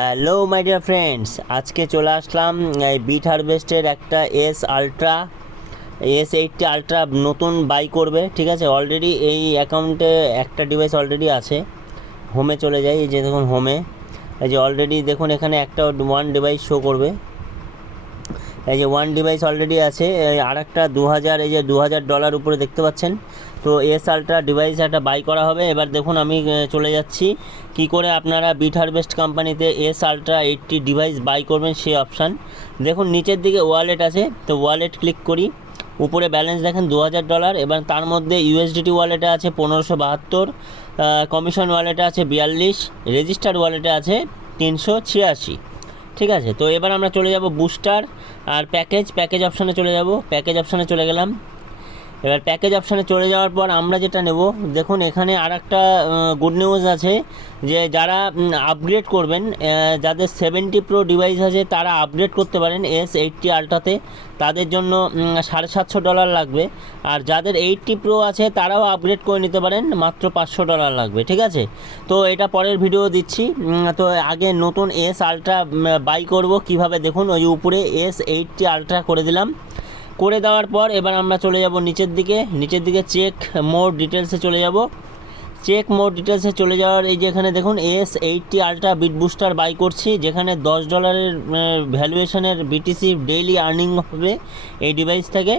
Hello my dear friends আজকে চলে আসলাম, এই বিট হারভেস্টের একটা S ultra S eighty ultra নতুন বাই করবে, ঠিক আছে? অলরেডি এই অ্যাকাউন্টে একটা ডিভাইস অলরেডি আছে। হোমে চলে যাই, এই যে দেখুন হোমে এই যে অলরেডি দেখুন এখানে একটা ওয়ান ডিভাইস শো করবে। এই যে ওয়ান ডিভাইস অলরেডি আছে আর একটা দু হাজার এই যে দু হাজার ডলার উপরে দেখতে পাচ্ছেন। তো এস আলট্রা ডিভাইস একটা বাই করা হবে। এবার দেখুন আমি চলে যাচ্ছি। কি করে আপনারা বিট হারভেস্ট কোম্পানিতে S ultra eighty device buy করবেন সেই অপশান দেখুন, নিচের দিকে ওয়ালেট আছে। তো ওয়ালেট ক্লিক করি। উপরে ব্যালেন্স দেখেন দু হাজার ডলার এবার তার মধ্যে ইউএসডিটি ওয়ালেটে আছে পনেরোশো বাহাত্তর। কমিশন ওয়ালেটে আছে বিয়াল্লিশ। রেজিস্টার্ড ওয়ালেটে আছে তিনশো ছিয়াশি। ঠিক আছে? তো এবার আমরা চলে যাব বুস্টার আর প্যাকেজ প্যাকেজ অপশানে চলে যাব। প্যাকেজ অপশানে চলে গেলাম। এবার প্যাকেজ অপশানে চলে যাওয়ার পর আমরা যেটা নেব, দেখুন এখানে আর একটা গুড নিউজ আছে যে যারা আপগ্রেড করবেন যাদের সেভেন্টি প্রো ডিভাইস আছে তারা আপগ্রেড করতে পারেন এস এইটটি আলট্রাতে তাদের জন্য সাড়ে সাতশো ডলার লাগবে। আর যাদের এইটটি প্রো আছে তারাও আপগ্রেড করে নিতে পারেন, মাত্র পাঁচশো ডলার লাগবে, ঠিক আছে? তো এটা পরের ভিডিও দিচ্ছি। তো আগে নতুন এস আলট্রা বাই করব। কীভাবে দেখুন, ওই উপরে এস এইটটি আলট্রা করে দিলাম। করে দেওয়ার পর এবার আমরা চলে যাব নিচের দিকে। নিচের দিকে চেক মোর ডিটেলসে চলে যাব। চেক মোর ডিটেলসে চলে যাওয়ার এই যে এখানে দেখুন S eighty ultra Bit booster buy করছি। যেখানে দশ ডলারের ভ্যালুয়েশনের বিটিসি ডেইলি আর্নিং হবে এই ডিভাইস থেকে।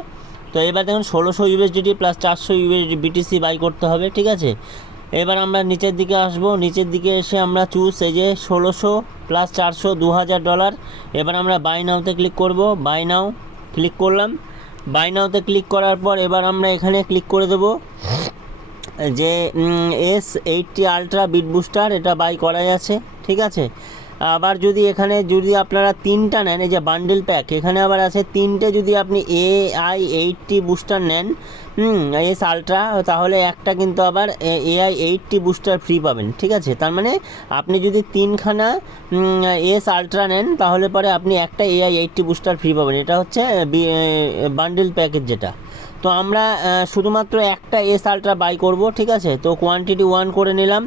তো এবার দেখুন, ষোলোশো ইউএসডিটি প্লাস চারশো ইউএসডি বিটিসি বাই করতে হবে, ঠিক আছে? এবার আমরা নিচের দিকে আসব। নিচের দিকে এসে আমরা চুজ এই যে ষোলোশো প্লাস চারশো, দু হাজার ডলার এবার আমরা বাই নাওতে ক্লিক করব। বাই নাও ক্লিক করলাম। বাই নাওতে ক্লিক করার পর এবার আমরা এখানে ক্লিক করে দেবো যে S eighty ultra Bit booster এটা বাই করাই আছে, ঠিক আছে? আবার যদি এখানে যদি আপনারা তিনটা নেন, এই যে বান্ডেল প্যাক এখানে আবার আছে তিনটে যদি আপনি এ আই এইটটি বুস্টার নেন এস আলট্রা তাহলে একটা কিন্তু আবার A AI eighty booster free পাবেন, ঠিক আছে? তার মানে আপনি যদি তিনখানা এস আলট্রা নেন, তাহলে পরে আপনি একটা এআই এইটটি বুস্টার ফ্রি পাবেন। এটা হচ্ছে বান্ডেল প্যাকেজ যেটা। তো আমরা শুধুমাত্র একটা এস আলট্রা বাই করব, ঠিক আছে? তো কোয়ান্টিটি ওয়ান করে নিলাম।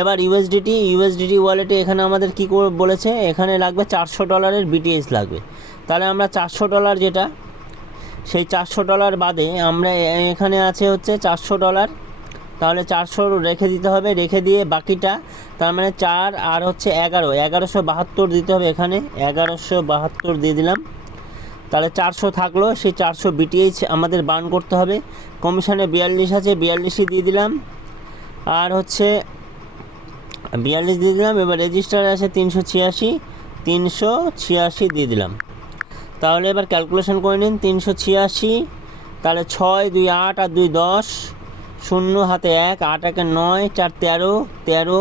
এবার ইউএসডিটি ইউএসডিটি ওয়ালেটে এখানে আমাদের কী করে বলেছে? এখানে লাগবে চারশো ডলারের বিটিএস লাগবে। তাহলে আমরা চারশো ডলার যেটা, সেই চারশো ডলার বাদে আমরা এখানে আছে হচ্ছে চারশো ডলার। তাহলে চারশো রেখে দিতে হবে, রেখে দিয়ে বাকিটা, তার মানে চার আর হচ্ছে এগারো। এগারোশো বাহাত্তর দিতে হবে এখানে। এগারোশো বাহাত্তর দিয়ে দিলাম। তাহলে চারশো থাকল, সেই চারশো বিটিএইচ আমাদের বার্ন করতে হবে। কমিশনে বিয়াল্লিশ আছে, বিয়াল্লিশই দিয়ে দিলাম। আর হচ্ছে বিয়াল্লিশ দিয়ে দিলাম, এবার রেজিস্টার আছে তিনশো ছিয়াশি তিনশো ছিয়াশি দিয়ে দিলাম। তাহলে এবার ক্যালকুলেশন করে নিন, তিনশো ছিয়াশি, তাহলে ছয়, দুই আট আর দুই দশ, শূন্য হাতে এক, আট একে নয়, চার তেরো তেরো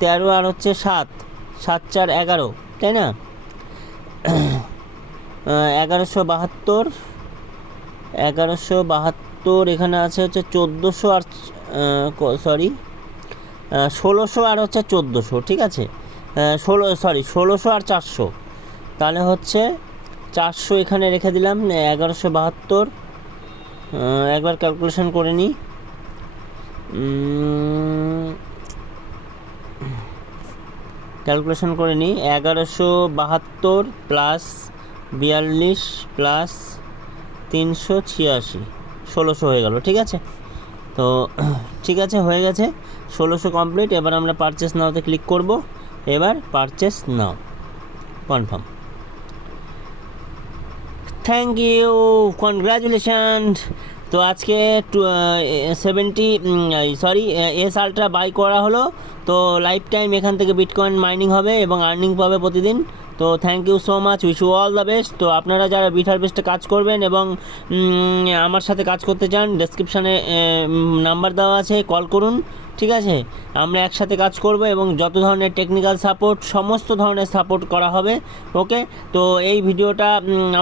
তেরো আর হচ্ছে সাত সাত চার এগারো, তাই না? এগারোশো বাহাত্তর এগারোশো বাহাত্তর এখানে আছে হচ্ছে চোদ্দোশো আর সরি ষোলোশো আর হচ্ছে চোদ্দোশো, ঠিক আছে? ষোলো সরি ষোলোশো আর চারশো। তাহলে হচ্ছে চারশো এখানে রেখে দিলাম এগারোশো বাহাত্তর। একবার ক্যালকুলেশন করে নিই। ক্যালকুলেশন করে নিই, এগারোশো বাহাত্তর প্লাস বিয়াল্লিশ প্লাস তিনশো ছিয়াশি, ষোলোশো হয়ে গেল, ঠিক আছে? তো, ঠিক আছে, হয়ে গেছে। ষোলোশো কমপ্লিট এবার আমরা পারচেস নাওতে ক্লিক করব। এবার purchase now confirm thank you congratulation তো আজকে seventy sorry S ultra buy করা হলো। তো লাইফ টাইম এখান থেকে বিটকয়েন মাইনিং হবে এবং আর্নিং পাবে প্রতিদিন। তো thank you so much wish you all the best তো আপনারা যারা বিট হারভেস্টে কাজ করবেন এবং আমার সাথে কাজ করতে চান ডেসক্রিপশানে নাম্বার দেওয়া আছে কল করুন, ঠিক আছে? আমরা একসাথে কাজ করব এবং যত ধরনের টেকনিক্যাল সাপোর্ট সমস্ত ধরনের সাপোর্ট করা হবে ওকে তো এই ভিডিওটা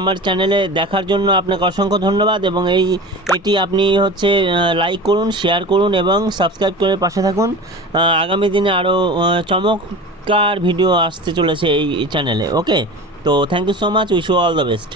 আমার চ্যানেলে দেখার জন্য আপনাকে অসংখ্য ধন্যবাদ এবং এই, এটি আপনি হচ্ছে লাইক করুন শেয়ার করুন এবং সাবস্ক্রাইব করে পাশে থাকুন। আগামী দিনে আরও চমৎকার ভিডিও আসতে চলেছে এই চ্যানেলে ওকে তো thank you so much wish you all the best